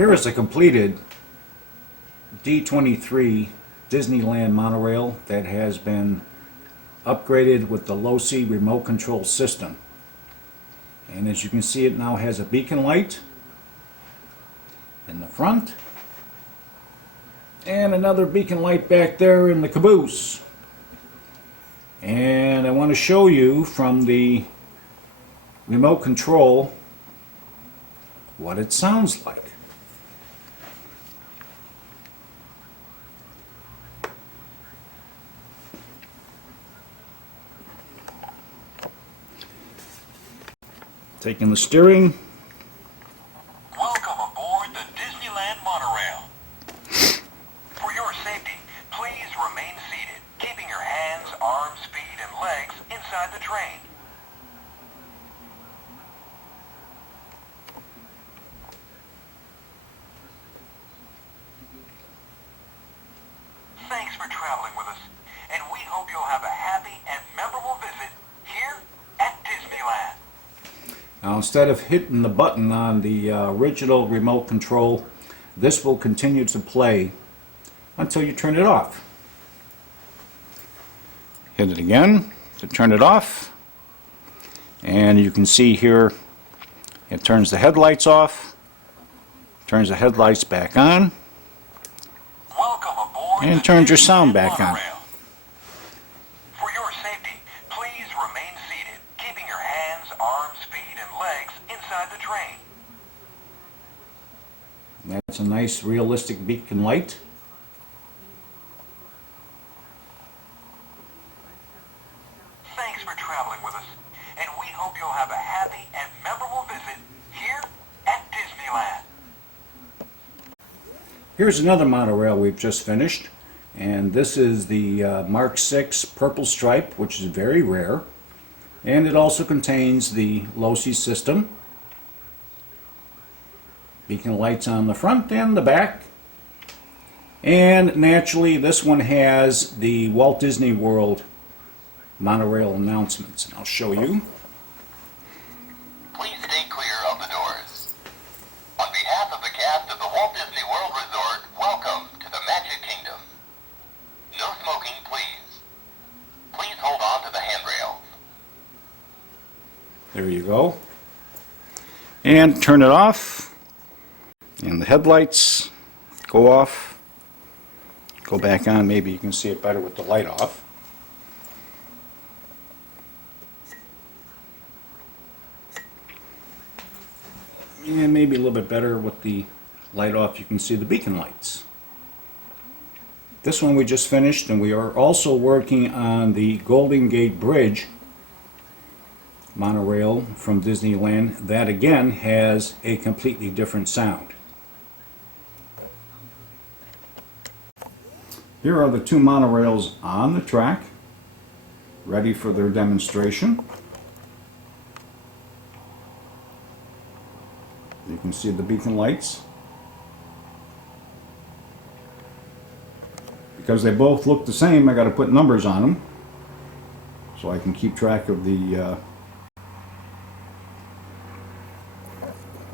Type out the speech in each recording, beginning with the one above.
Here is a completed D23 Disneyland monorail that has been upgraded with the Losi remote control system. And as you can see, it now has a beacon light in the front and another beacon light back there in the caboose. And I want to show you from the remote control what it sounds like. Taking the steering. Welcome aboard the Disneyland Monorail. For your safety, please remain seated, keeping your hands, arms, feet, and legs inside the train. Thanks for traveling with us, and we hope you'll have a happy and memorable visit here at Disneyland. Now, instead of hitting the button on the original remote control, this will continue to play until you turn it off. Hit it again to turn it off, and you can see here it turns the headlights off, turns the headlights back on, Welcome aboard and the turns your sound Disneyland back on. Monorail. For your safety, please remain seated, keeping your hands, arms, feet, and legs inside the train. That's a nice realistic beacon light. Thanks for traveling with us, and we hope you'll have a happy and memorable visit here at Disneyland. Here's another monorail we've just finished, and this is the Mark VI purple stripe, which is very rare, and it also contains the Losi system, beacon lights on the front and the back, and naturally this one has the Walt Disney World monorail announcements, and I'll show you. Please stay clear of the doors. On behalf of the cast of the Walt Disney World Resort, welcome to the Magic Kingdom. No smoking, please. Please hold on to the handrails. There you go. And turn it off, and the headlights go off, go back on. Maybe you can see it better with the light off. And maybe a little bit better with the light off, you can see the beacon lights. This one we just finished, and we are also working on the Golden Gate Bridge monorail from Disneyland. That again has a completely different sound. Here are the two monorails on the track, ready for their demonstration. You can see the beacon lights. Because they both look the same, I got to put numbers on them so I can keep track of the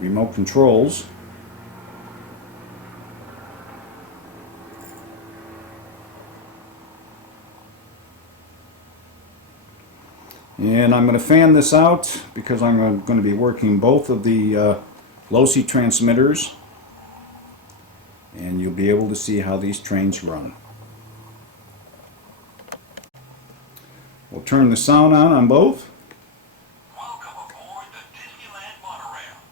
remote controls. And I'm going to fan this out because I'm going to be working both of the Losi transmitters, and you'll be able to see how these trains run. We'll turn the sound on both. Welcome aboard the Disneyland Monorail.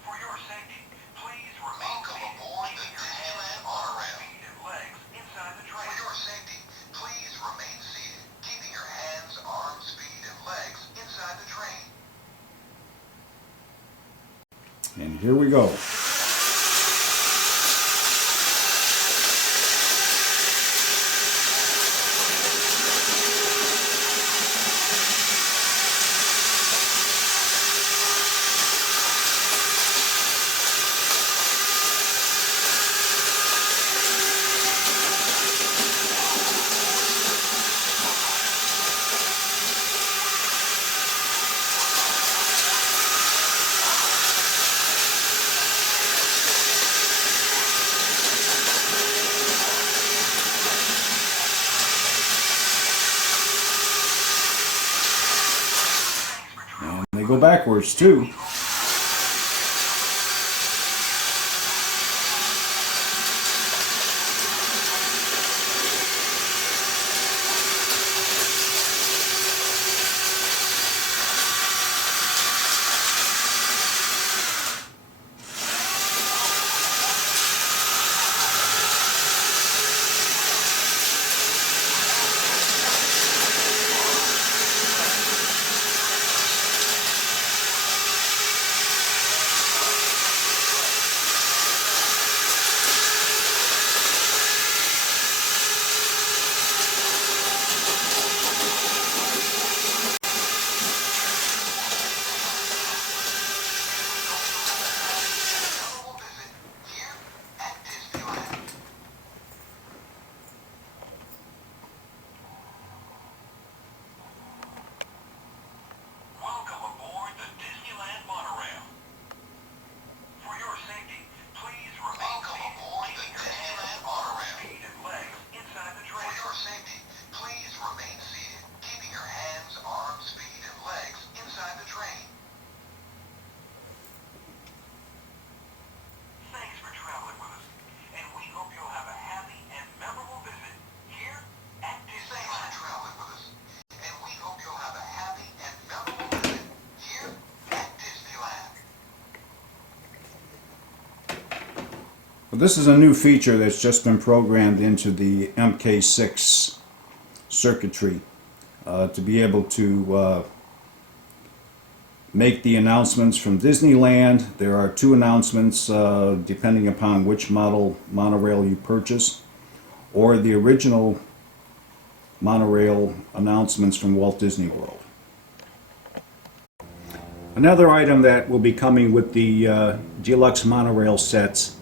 For your safety, please remain seated, keeping your hands, arms, feet, and legs inside the train. For your safety, please remain seated, keeping your hands, arms, feet, and legs inside the train. And here we go. go backwards too. Welcome aboard the Disneyland Monorail. For your safety, please remain seated, keeping your hands, arms, feet, and legs inside the train. For your safety, please remain seated, keeping your hands, arms, feet, and legs inside the train. Thanks for traveling with us, and we hope you'll have a happy and memorable visit here at Disneyland. Thanks for traveling with us, and we hope you'll have a happy and memorable visit here at Disneyland. Well, this is a new feature that's just been programmed into the MK6 circuitry to be able to make the announcements from Disneyland. There are two announcements depending upon which model monorail you purchase, or the original monorail announcements from Walt Disney World. Another item that will be coming with the deluxe monorail sets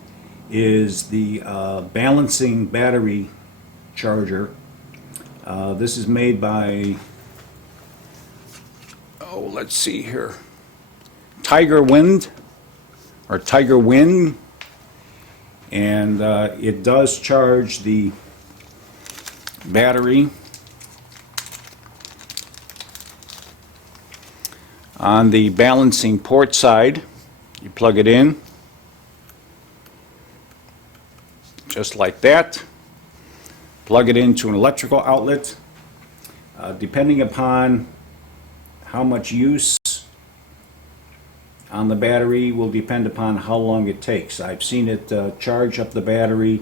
is the balancing battery charger. This is made by, let's see here, Tiger Wind, and it does charge the battery on the balancing port side. You plug it in just like that, plug it into an electrical outlet. Depending upon how much use on the battery will depend upon how long it takes. I've seen it charge up the battery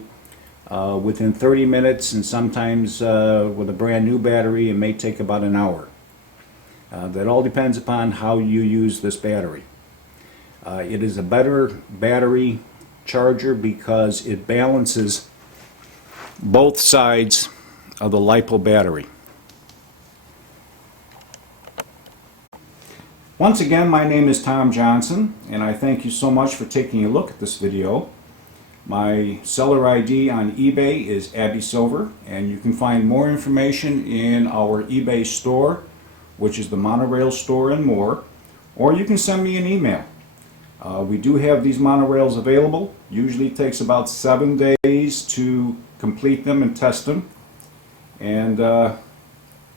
within 30 minutes, and sometimes with a brand new battery it may take about an hour. That all depends upon how you use this battery. It is a better battery charger because it balances both sides of the LiPo battery. Once again, my name is Tom Johnson, and I thank you so much for taking a look at this video. My seller ID on eBay is Abby Silver, and you can find more information in our eBay store, which is the Monorail store and more, or you can send me an email. We do have these monorails available. Usually it takes about 7 days to complete them and test them. And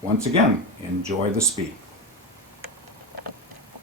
once again, enjoy the speed.